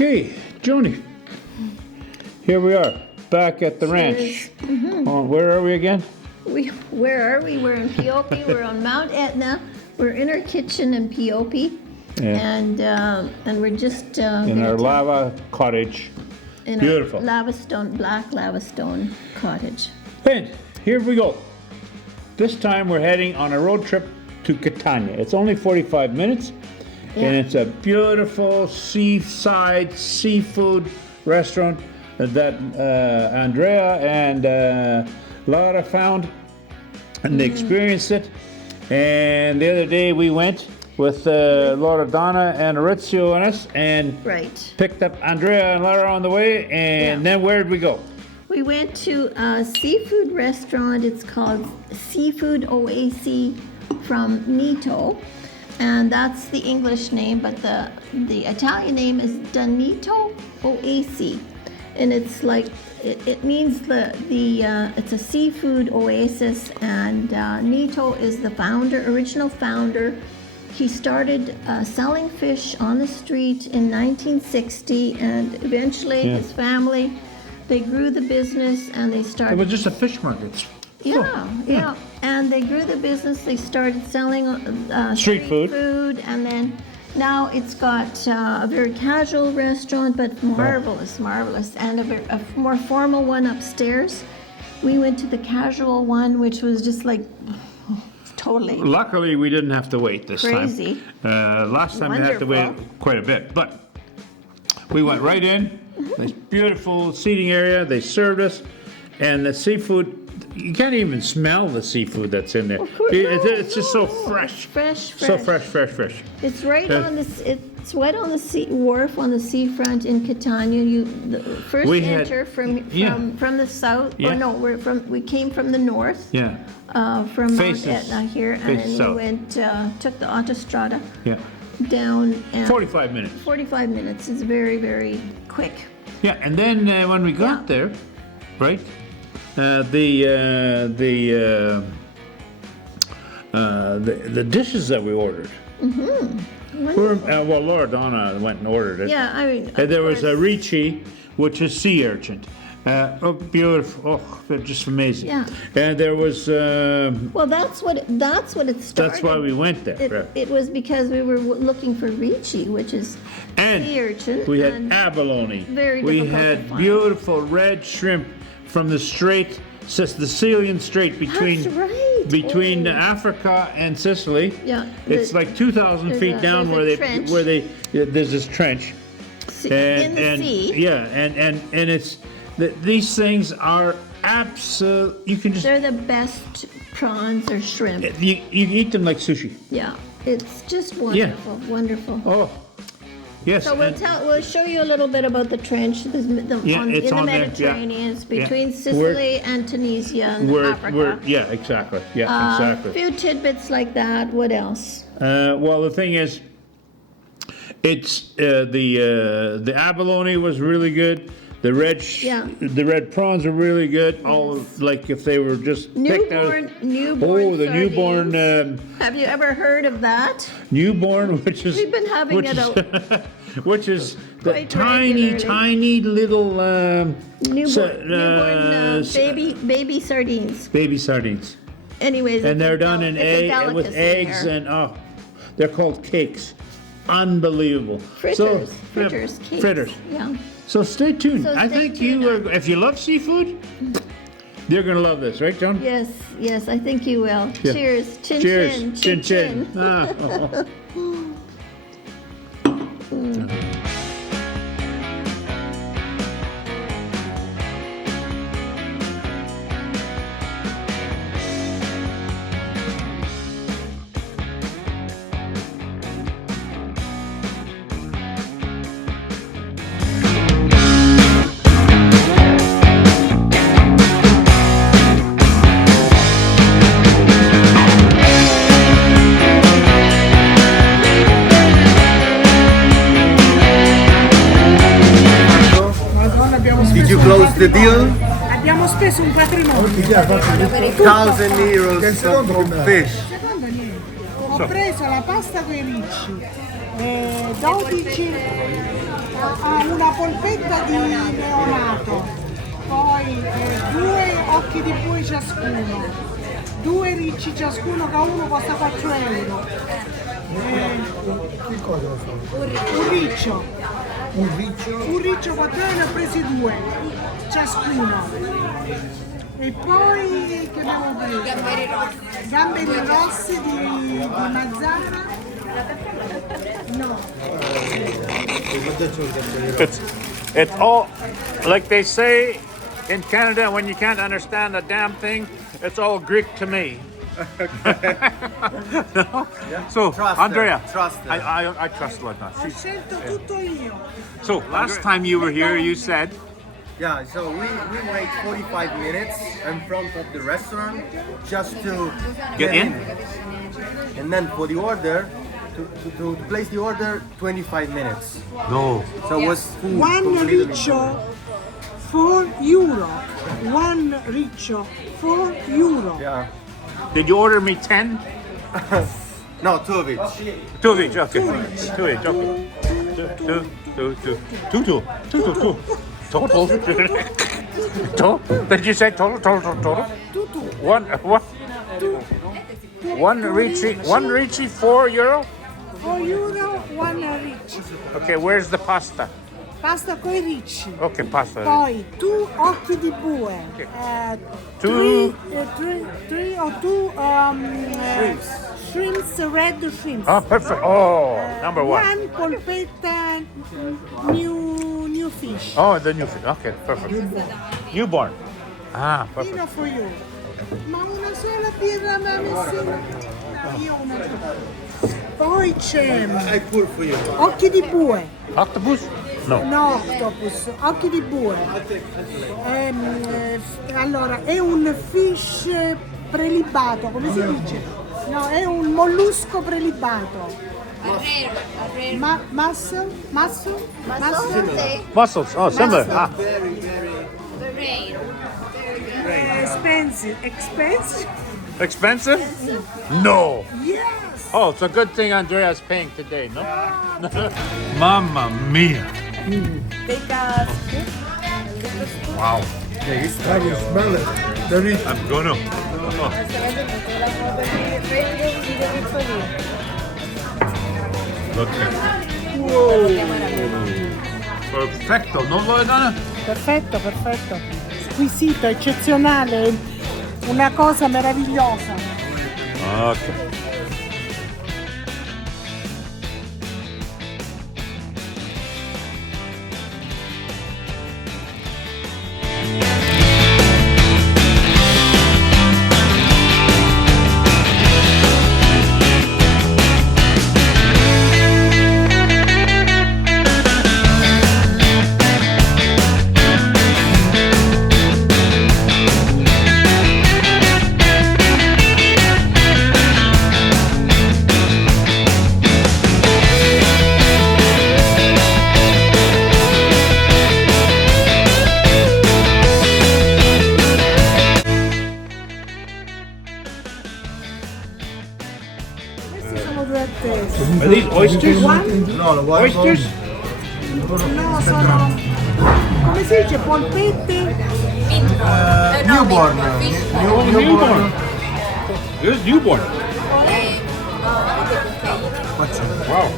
Okay, Joni, here we are, back at the ranch. Where are we again? Where are we? We're in Piopi. We're on Mount Etna. We're in our kitchen in Piopi, and we're just in our lava cottage. In Beautiful. Our black lava stone cottage. And here we go. This time we're heading on a road trip to Catania. It's only 45 minutes. And it's a beautiful seaside seafood restaurant that Andrea and Lara found, and they experienced it. And the other day we went with Loredana and Orazio and us, and picked up Andrea and Lara on the way. And then where did we go? We went to a seafood restaurant. It's called Seafood Oasi from Nitto. And that's the English name, but the Italian name is Nitto Oasi, and it's like it means it's a seafood oasis. And Nitto is the original founder. He started selling fish on the street in 1960, and eventually his family, they grew the business and they started. It was just a fish market. Yeah. And they grew the business. They started selling street food, and then now it's got a very casual restaurant, but marvelous, and a more formal one upstairs. We went to the casual one, which was just like totally. Luckily, we didn't have to wait this crazy. Time. Last time we had to wait quite a bit, but we went right in. This beautiful seating area. They served us, and the seafood. You can't even smell the seafood that's in there. It's just so fresh. So fresh. It's right on this. It's right on the sea wharf on the seafront in Catania. You enter from the south. Yeah. Oh no, we came from the north. Yeah. From Mount Etna here, and then we went took the autostrada. Yeah. Down. 45 minutes. 45 minutes. It's very quick. Yeah, and then when we got there, right. The dishes that we ordered. Well, Loredana went and ordered it. Yeah, I mean. There was a Ricci, which is sea urchin. Beautiful! Oh, they're just amazing. Yeah. And there was. Well, that's what it started. That's why we went there. It was because we were looking for Ricci, which is sea urchin. We had abalone. Very difficult We had to find. Beautiful red shrimp from the Strait, the Sicilian Strait between Africa and Sicily. Yeah, it's like 2,000 feet down where there's this trench. In the sea. Yeah, and it's these things are absolute. They're the best prawns or shrimp. You eat them like sushi. Yeah, it's just wonderful, wonderful. Oh. Yes, so we'll show you a little bit about the trench in the Mediterranean. It's between Sicily and Tunisia and Africa. Exactly. A few tidbits like that. What else? Well, the thing is, it's the abalone was really good. The red prawns are really good. All like if they were just newborn. Oh, the newborn. Have you ever heard of that? Newborn, which is we've been having it out. Which is the tiny little newborn baby sardines. Baby sardines. Anyways, and they're done in with eggs and they're called cakes. Unbelievable. Fritters. Cakes. Fritters. Yeah. So stay tuned. I think if you love seafood, you're going to love this, right, John? Yes, I think you will. Yeah. Cheers. Chin chin. Did you close the deal? Abbiamo speso un patrimonio. 1,000 euros of fish. Secondo niente. Ho preso la pasta con i ricci, 12 una polpetta di neonato, poi 2 occhi di bue ciascuno, 2 ricci ciascuno, che uno costa 4 euro. Un riccio. Un riccio 4 euro, ne ho presi 2 ciascuno. E poi che abbiamo preso? Gamberi rossi di Mazara. No. It's all, like they say in Canada, when you can't understand a damn thing, it's all Greek to me. No? So, Trust Andrea, her, trust her. I trust Loredana. Ho scelto tutto io. So, last time you were here, you said, Yeah, so we wait 45 minutes in front of the restaurant just to Get in? And then for the order, to place the order, 25 minutes. no. So it was food. One completely- riccio, 4 euro. One riccio, 4 euro. Yeah. Did you order me 10? No, 2 of each. 2 of each, okay. 2 each, okay. Two. Total. Did you say total? One Ricci, 4 euro? 4 euro, one riccio. Okay, where's the pasta? Pasta coi ricci. Okay, pasta. Poi 2 occhi di bue. Two- 2 shrimps, red shrimps. Oh, perfect. Oh, number 1. One polpetta new fish. Oh, the new fish. Okay, perfect. Newborn. Ah, perfect. Fino for you. Ma una sola birra ma messina? No, io una sola. Poi c'è I pour for you. occhi di bue. Octopus? No. No, octopus, occhi di bue. Allora, è un fish prelibato, come si dice? No, è un mollusco prelibato. Mussel? Mussels. Oh, similar. Ah. Expensive. Expensive? No. Yes. Oh, it's a good thing Andrea's paying today, no? Mamma mia. Wow. Smell it. I'm gonna. Look at Perfetto, no, Loredana? Perfetto. Squisito, eccezionale, una cosa meravigliosa. Okay. Questi sono 2 attese. Are these oysters? No, what? Oysters? No, sono, come si dice, polpette? Newborn. Newborn. This is newborn. Wow.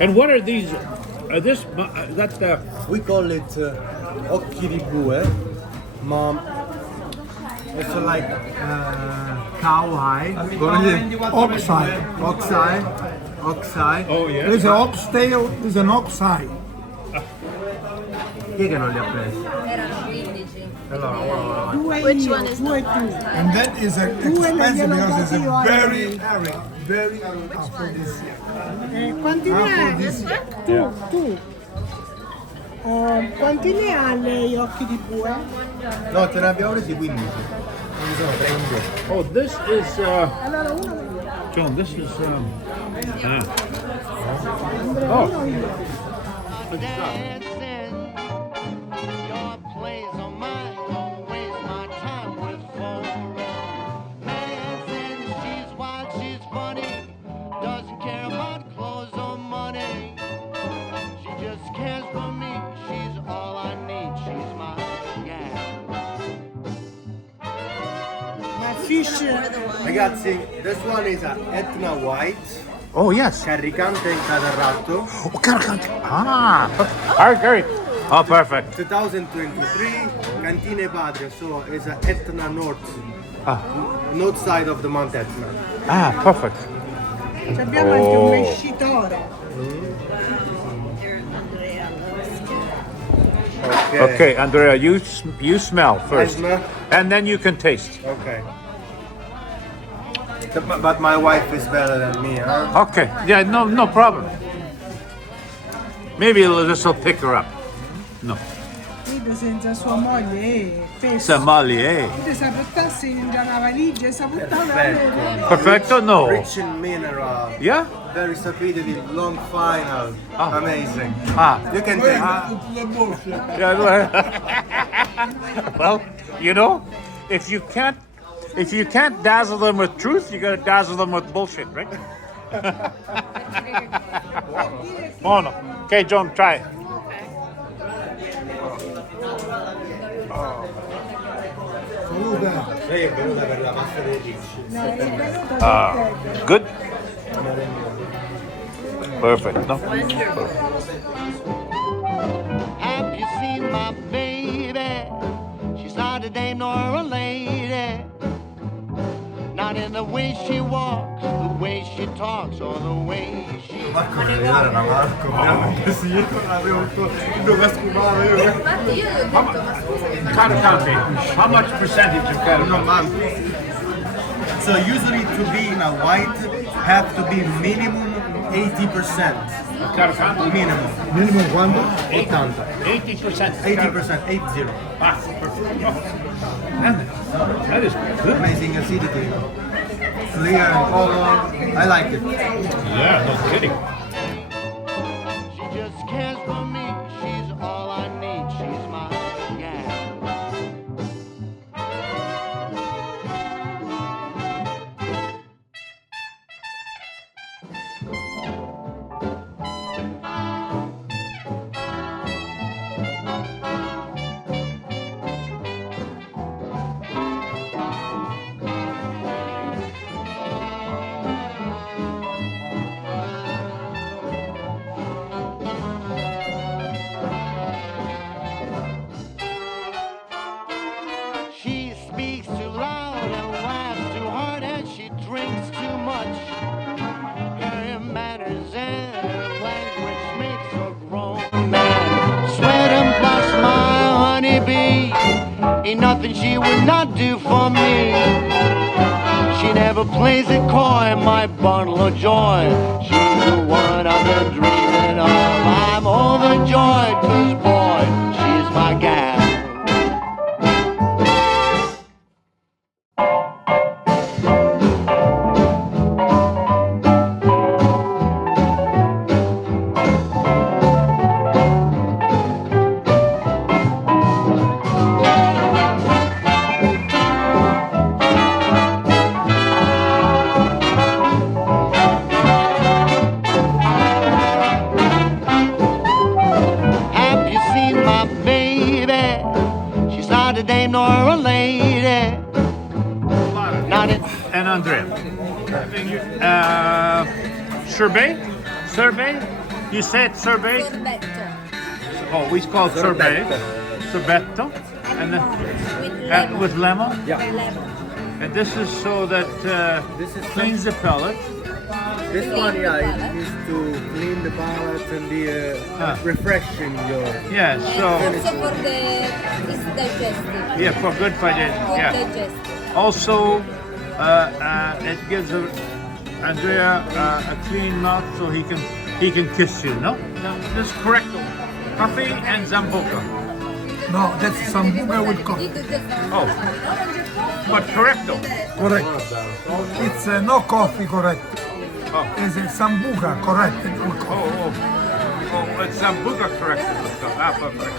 And what are these? That's the. We call it occhi di bue, ma it's like cow eye. Ox eye. Ox eye. Ox eye. Oh yeah. There's an ox tail, there's an ox eye. Chi è che non li ha presi? Erano 15. Allora, ora. Due Which io, one is due not? tu. And that is expensive because it's a very arid, very Quanti ne ha? Yeah. Tu. Quanti ne ha lei occhi di bue? No, ce ne abbiamo presi 15. Non mi sono 30. Oh, this is. Allora uno John, this is. uno io. Dancing, your plays on mine. Don't waste my time with phone. Dancing, she's wild, she's funny. Doesn't care about clothes or money. She just cares for me. She's all I need. She's my Ma fish. Ragazzi, this one is a Etna White, Oh yes. caricante in catarratto, Oh, caricante. Ah. Perfect. Oh, perfect. 2023, Cantine Patria, so it's a Etna North, Ah. north side of the Mount Etna. Ah, perfect. Ci abbiamo anche un mescitore. Okay, Andrea, you smell first, smell? and then you can taste. Okay. But my wife is better than me, huh? Okay. Yeah. No problem. Maybe this will pick her up. No. Guido senza sua moglie è peso. Sommelier. Guido sa portarsi in già una valigia e sa portare Perfetto. Perfecto? No. Rich in mineral, Yeah. very sapidity, long final, Ah. amazing. Ah. You can take Yeah, well, you know, if you can't dazzle them with truth, you gotta dazzle them with bullshit, right? Buono. Okay, John, try it. Lei è venuta per la pasta dei ricci. Good. Perfect. No. Have you seen my baby? She's not a dame nor a lady. Not in the way she walks, the way she talks, or the way she... Marco deve dare una Marco, veramente sì, io non avevo dove scumare io. Infatti io gli ho detto, ma scusa che Caricante. How much percentage of No, caricante? man. So usually to be in a white have to be minimum 80%. Caricante. Minimum. minimum quanto? 80. 80%. 80%, 80. Ah, perfect. Oh. Man, that is good. Amazing acidity. Clear and color. I like it. Yeah, no kidding. She just cares for me, she's all I need, she's my gal. She speaks too loud and laughs too hard and she drinks too much. Her manners and her language makes a grown man sweat and blush. My honeybee ain't nothing she would not do for me. She never plays it coy, my bundle of joy. She's the one I've been dreaming of. I'm overjoyed 'cause boy, she's my gal. Have you seen my baby? She's not a dame nor a lady. Not in... And Andrea. Sherbet? Sorbet? You say it's sorbet? Sorbetto. Oh, we call it sorbet. Sorbetto. And then with lemon? Yeah. Lemon. And this is so that This is cleans the palate. This one, yeah, it is to clean the palate and be refreshing your. Yeah, so Also for the it's digestive. yeah, for good digestion. Good Yeah. digestive. Also, it gives Andrea a clean mouth so he can kiss you. No, this is correcto. Coffee and zambuca. No, that's sambuca with coffee. Oh, but correcto. Correct. It's no coffee, correct. Oh. It's a sambuca, correct. With coffee. Oh, it's zambuca correcto. Ah, perfect.